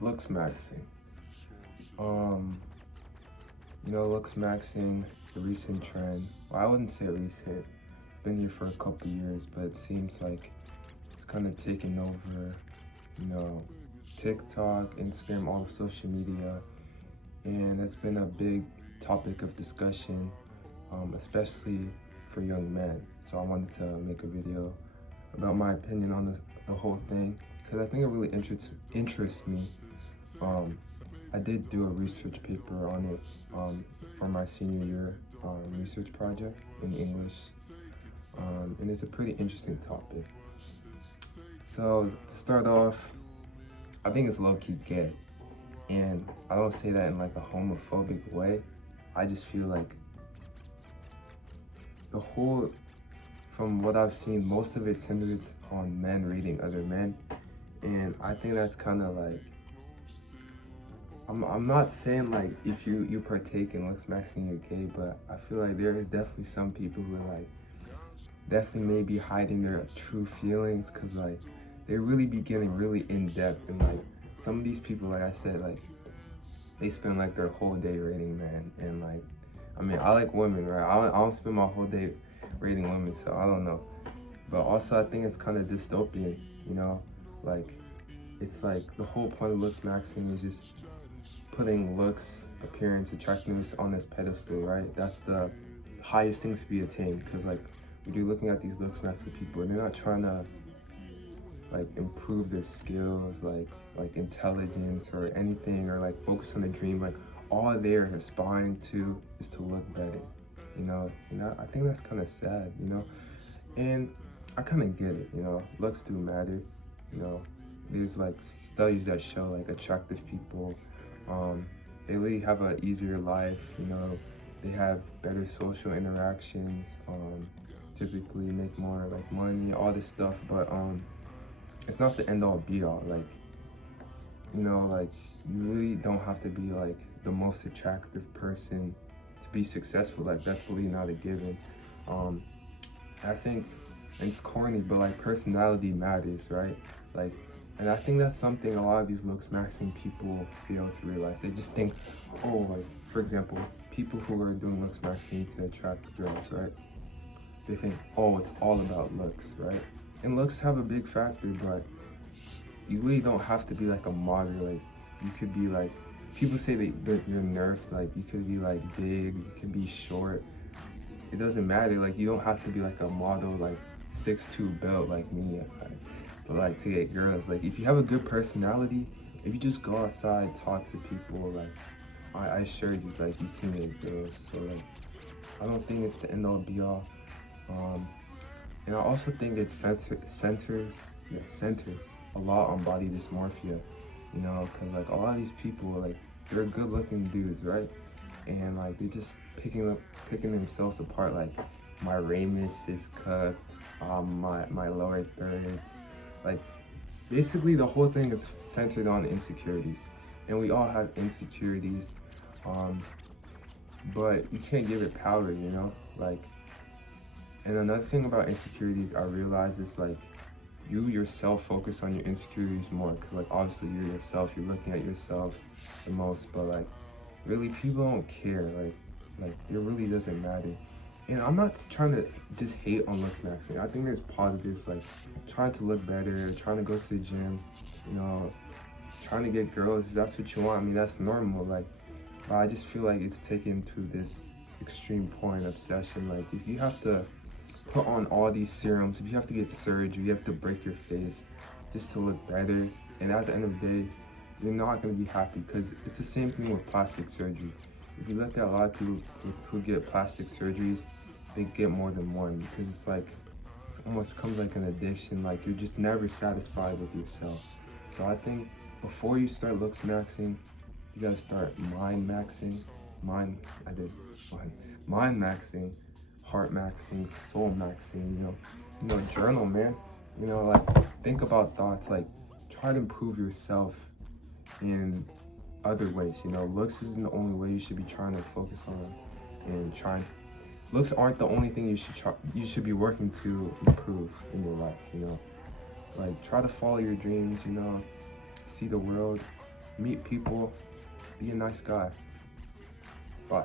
Looksmaxxing. Um, Looksmaxxing, the recent trend. Well, I wouldn't say recent. It's been here for a couple years, but it seems like it's kind of taken over, you know, TikTok, Instagram, all of social media, and it's been a big topic of discussion, especially for young men. So I wanted to make a video about my opinion on the whole thing because I think it really interests me. Um, I did do a research paper on it for my senior year research project in English, and it's a pretty interesting topic. So to start off, I think it's low-key gay, and I don't say that in like a homophobic way. I just feel like the whole, from what I've seen, most of it centers on men reading other men, and I think that's kind of like, I'm not saying like if you partake in looks maxing you're gay, but I feel like there is definitely some people who are like definitely maybe hiding their true feelings, because like they really be getting really in depth, and like some of these people, like I said, like they spend like their whole day rating men, and like I mean I like women, right? I don't spend my whole day rating women, so I don't know. But also I think it's kind of dystopian, you know, like it's like the whole point of looks maxing is just putting looks, appearance, attractiveness on this pedestal, right? That's the highest thing to be attained, because like when you're looking at these looks maxing people, they're not trying to like improve their skills, like intelligence or anything, or like focus on a dream. Like all they're aspiring to is to look better, you know. And I think that's kind of sad, you know. And I kind of get it, you know. Looks do matter, you know. There's like studies that show like attractive people, they really have an easier life, you know. They have better social interactions, typically make more like money, all this stuff. But it's not the end all be all. Like, you know, like you really don't have to be like the most attractive person to be successful. Like that's really not a given. I think, and it's corny, but like personality matters, right? Like, and I think that's something a lot of these looks maxing people fail to realize. They just think, oh, like for example, people who are doing looks maxing to attract girls, right? They think, oh, it's all about looks, right? And looks have a big factor, but you really don't have to be like a model. Like you could be like, people say that you're nerfed. Like you could be like big, you could be short. It doesn't matter. Like you don't have to be like a model, like 6'2" belt like me. But like to get girls, like if you have a good personality, if you just go outside, talk to people, like I assure you, like you can get girls. So like I don't think it's the end all be all. And I also think it centers a lot on body dysmorphia, you know, because like a lot of these people, like they're good looking dudes, right? And like they're just picking themselves apart. Like my ramus is cut, my lower thirds, like basically the whole thing is centered on insecurities, and we all have insecurities, but you can't give it power, you know, like. And another thing about insecurities I realize is like you yourself focus on your insecurities more, because like obviously you're yourself, you're looking at yourself the most, but like really people don't care, like it really doesn't matter. And I'm not trying to just hate on looks maxing. I think there's positives, like trying to look better, trying to go to the gym, you know, trying to get girls if that's what you want. I mean, that's normal, like, but I just feel like it's taken to this extreme point, obsession. Like if you have to put on all these serums, if you have to get surgery, you have to break your face just to look better, and at the end of the day you're not going to be happy, because it's the same thing with plastic surgery. If you look at a lot of people who get plastic surgeries, they get more than one, because it's like it almost becomes like an addiction. Like you're just never satisfied with yourself. So I think before you start looks maxing, you gotta start mind maxing, mind maxing, heart maxing, soul maxing, you know, journal, man. You know, like think about thoughts, like try to improve yourself in other ways. You know, looks isn't the only way you should be trying to focus on, and looks aren't the only thing you should be working to improve in your life, you know. Like try to follow your dreams, you know, see the world meet people, be a nice guy. Bye.